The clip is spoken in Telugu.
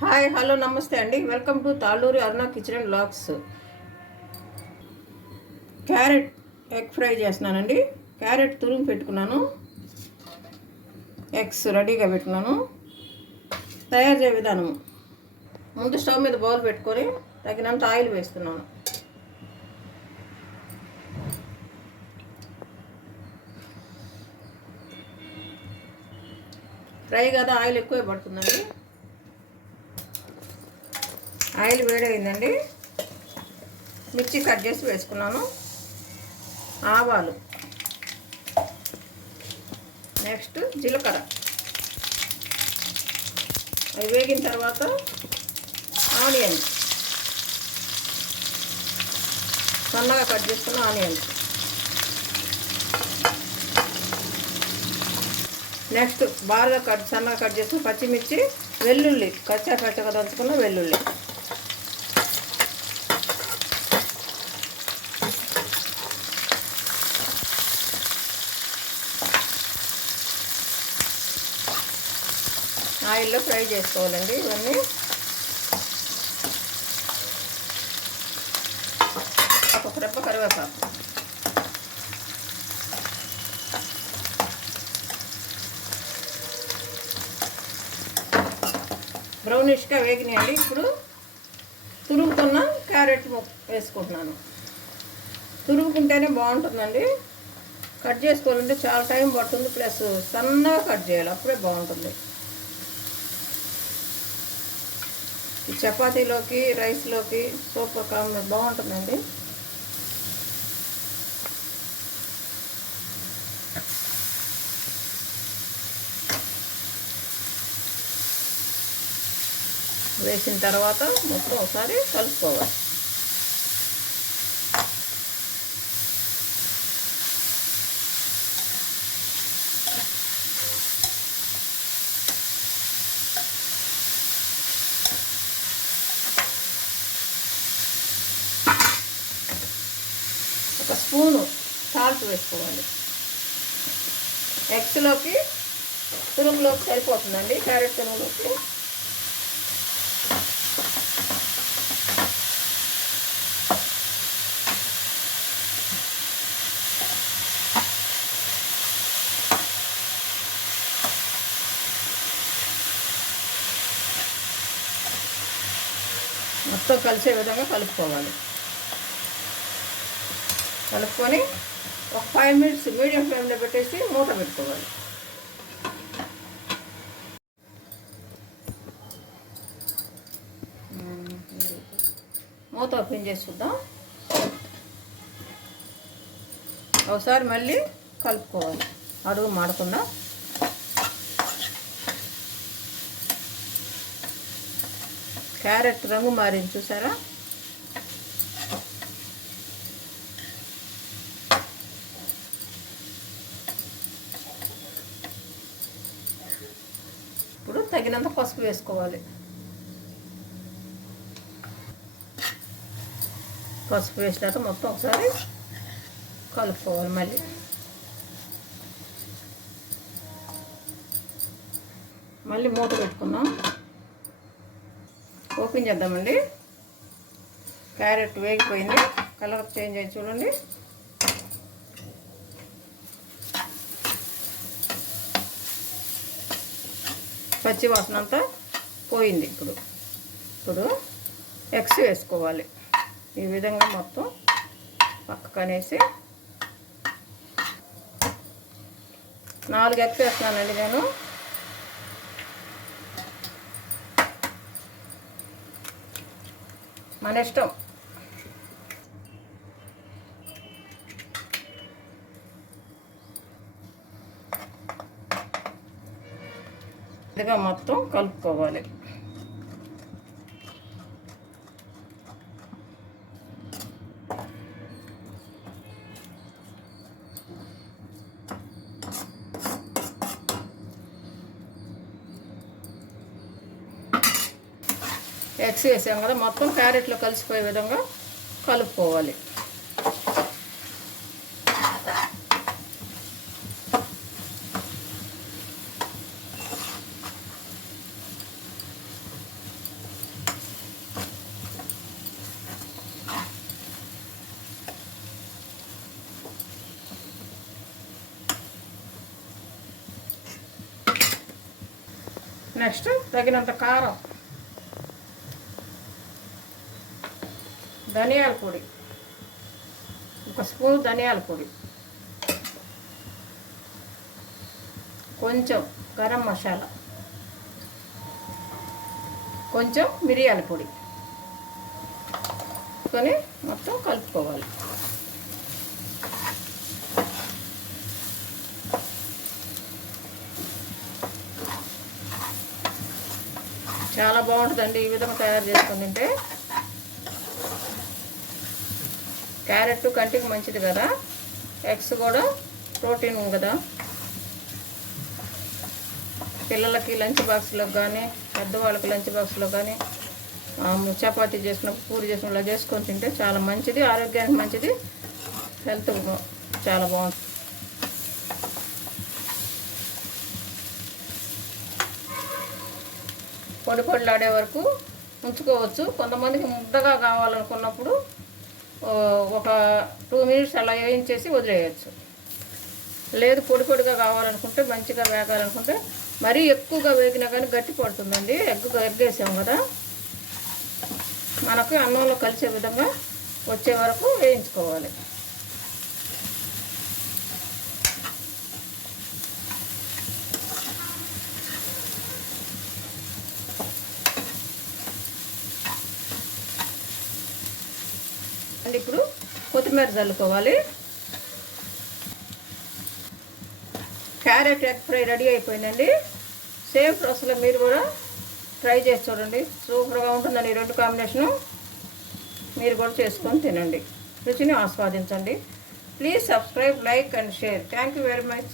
హాయ్ హలో నమస్తే అండి. Welcome to Talluri Aruna kitchen and vlogs. Carrot egg fry చేస్తున్నానండి. క్యారెట్ తురుము పెట్టుకున్నాను, ఎగ్స్ రెడీగా పెట్టుకున్నాను. తయారు చేయ విధానం: ముందు స్టవ్ మీద బౌల్ పెట్టుకొని తగినంత ఆయిల్ వేస్తున్నాను. ఫ్రై కదా ఆయిల్ ఎక్కువ పడుతుందండి. ఆయిల్ వేడైందండి. మిర్చి కట్ చేసి వేసుకున్నాను. ఆవాలు, నెక్స్ట్ జీలకర్ర. అవి వేగిన తర్వాత ఆనియన్, సన్నగా కట్ చేసుకున్న ఆనియన్. నెక్స్ట్ బాగా సన్నగా కట్ చేసుకున్న పచ్చిమిర్చి, వెల్లుల్లి కచ్చగా దంచుకున్న వెల్లుల్లి. ఆయిల్లో ఫ్రై చేసుకోవాలండి ఇవన్నీ. ఒక రెప్ప కరివేపాకు. బ్రౌనిష్గా వేగినాయండి. ఇప్పుడు తురుముకున్న క్యారెట్ వేసుకుంటున్నాను. తురుముకుంటేనే బాగుంటుందండి. కట్ చేసుకోవాలంటే చాలా టైం పడుతుంది, ప్లస్ సన్నగా కట్ చేయాలి, అప్పుడే బాగుంటుంది. ఈ చపాతీలోకి రైస్లోకి సూపర్ కాంబినేషన్ బాగుంటుందండి. వేసిన తర్వాత మొత్తం ఒకసారి కలుపుకోవాలి. ఒక స్పూను సాల్ట్ వేసుకోవాలి. ఎగ్స్లోకి తురుములోకి సరిపోతుందండి, క్యారెట్ తురుములోకి. మొత్తం కలిసే విధంగా కలుపుకోవాలి. కలుపుకొని ఒక 5 మినిట్స్ మీడియం ఫ్లేమ్లో పెట్టేసి మూత పెట్టుకోవాలి. మూత ఓపెన్ చేసి చూద్దాం. ఒకసారి మళ్ళీ కలుపుకోవాలి, అడుగు మాడకుండా. క్యారెట్ రంగు మారింది చూసారా? ఇప్పుడు తగినంత పసుపు వేసుకోవాలి. పసుపు వేసినాక మొత్తం ఒకసారి కలుపుకోవాలి. మళ్ళీ మూత పెట్టుకున్నాం. ఓపెన్ చేద్దామండి. క్యారెట్ వేగిపోయింది, కలర్ చేంజ్ అయ్యి చూడండి. పచ్చి వాసన అంతా పోయింది. ఇప్పుడు ఎగ్స్ వేసుకోవాలి. ఈ విధంగా మొత్తం పక్కనేసి 4 ఎగ్స్ వేస్తున్నానండి నేను. మన ఇష్టం. ఇదిగా మొత్తం కలుపుకోవాలి. ఎగ్స్ వేసాం కదా, మొత్తం క్యారెట్లో కలిసిపోయే విధంగా కలుపుకోవాలి. నెక్స్ట్ తగినంత కారం, ధనియాల పొడి, 1 స్పూన్ ధనియాల పొడి, కొంచెం గరం మసాలా, కొంచెం మిరియాల పొడి కొని మొత్తం కలుపుకోవాలి. చాలా బాగుంటుందండి ఈ విధంగా తయారు చేసుకుని తింటే. క్యారెట్ కంటికి మంచిది కదా, ఎగ్స్ కూడా ప్రోటీన్ కదా. పిల్లలకి లంచ్ బాక్స్లో కానీ, పెద్దవాళ్ళకి లంచ్ బాక్స్లో కానీ, చపాతీ చేసుకున్నప్పుడు, పూరి చేసుకున్న ఇలా చేసుకొని తింటే చాలా మంచిది, ఆరోగ్యానికి మంచిది, హెల్త్ చాలా బాగుంటుంది. పొడి పొడిలాడే వరకు ఉంచుకోవచ్చు. కొంతమందికి ముద్దగా కావాలనుకున్నప్పుడు ఒక 2 మినిట్స్ అలా వేయించేసి వదిలేయచ్చు. లేదు పొడి పొడిగా కావాలనుకుంటే, మంచిగా వేగాలనుకుంటే, మరీ ఎక్కువగా వేగినా కానీ గట్టి పడుతుందండి. ఎగ్ వేసాం కదా, మనకు అన్నంలో కలిసే విధంగా వచ్చే వరకు వేయించుకోవాలి. అండ్ ఇప్పుడు కొత్తిమీర చల్లుకోవాలి. క్యారెట్ ఎగ్ ఫ్రై రెడీ అయిపోయిందండి. సేమ్ ప్రాసెస్లో మీరు కూడా ట్రై చేసి చూడండి, సూపర్గా ఉంటుందండి. ఈ 2 కాంబినేషను మీరు కూడా చేసుకొని తినండి, రుచిని ఆస్వాదించండి. Please subscribe, like and share. Thank you very much.